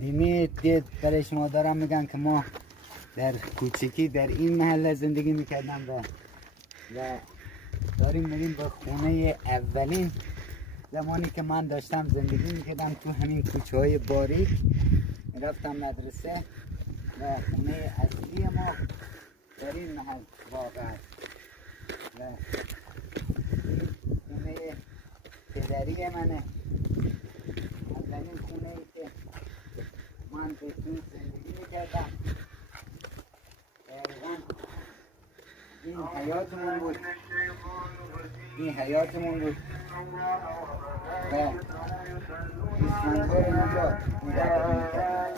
دید برای شما دارم میگم که ما در کوچکی در این محله زندگی میکردم و داریم میریم به خونه اولین زمانی که من داشتم زندگی میکردم تو همین کوچه های باریک رفتم مدرسه و خونه اصلی ما در این محل واقع است و خونه پدری منه. اولین خونه ای که من به تو زندگی میکردم این حیاتمون بود و اسفندهای اینجا مراقبه میکردم.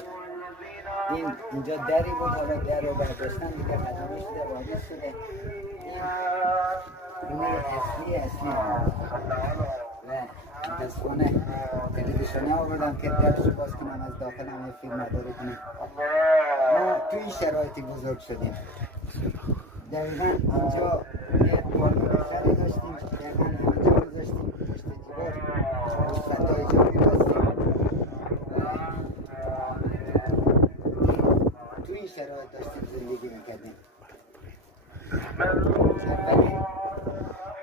اینجا دری بود، حالا در رو برداشتن دیگه قدیمی شده واریز شده. این خونه اصلی و متاسفانه کلیدشو نآوردم که درشو باز کنم از داخل همه فیلم مداری کنم. ما توی این شرایطی بزرگ شدیم. دقیقا اینجا یه بالون خری داشتیم، دقیقا اینجا رو داشتیم پشت دیوار فضای جا می‌بستیم. توی این شرایط داشتیم زندگی میکردیم. اولین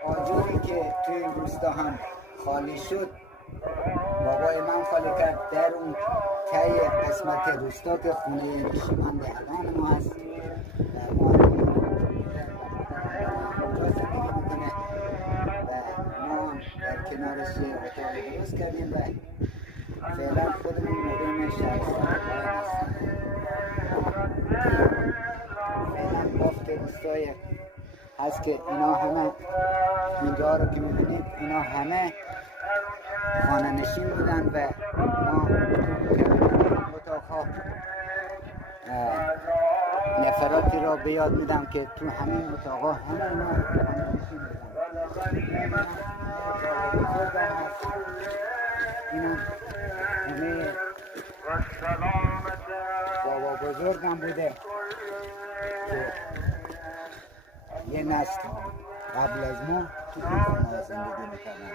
آجوری که توی این روستا هم خالی شد بابای من خالی کرد در اون ته قسمت روستا که خونه نشیمند الان ما هست. ما اونجا زندگی میکنه و ما در کنارش اتاق درست کردیم و فعلا خودمون مقیم شهرستان پایین هستیم. فعلا بافت روستای هست که اینا همه اینجا رو که میبینید اینا همه خانه نشین بودن و ما اتاقها نفراتی را به یاد میدم که تو همین اتاقها همه اینا خانه نشین بودن. اینا همه بابا بزرگم بوده که یه نسل قبل از ما تو این زندگی میکردن،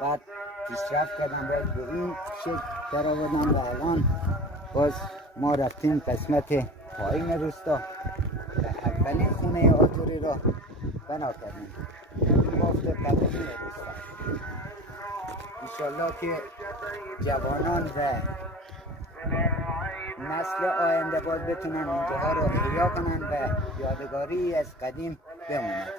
بعد پیشرفت کردن باید به این شکل در آوردن و الان باز ما رفتیم قسمت پایین روستا و اولین خونه آجوری را بنا کردیم. این بافت قدیمی روستا. انشالله که جوانان و نسل آینده باز بتونن اینجاها رو احیا کنن و یادگاری از قدیم بماند.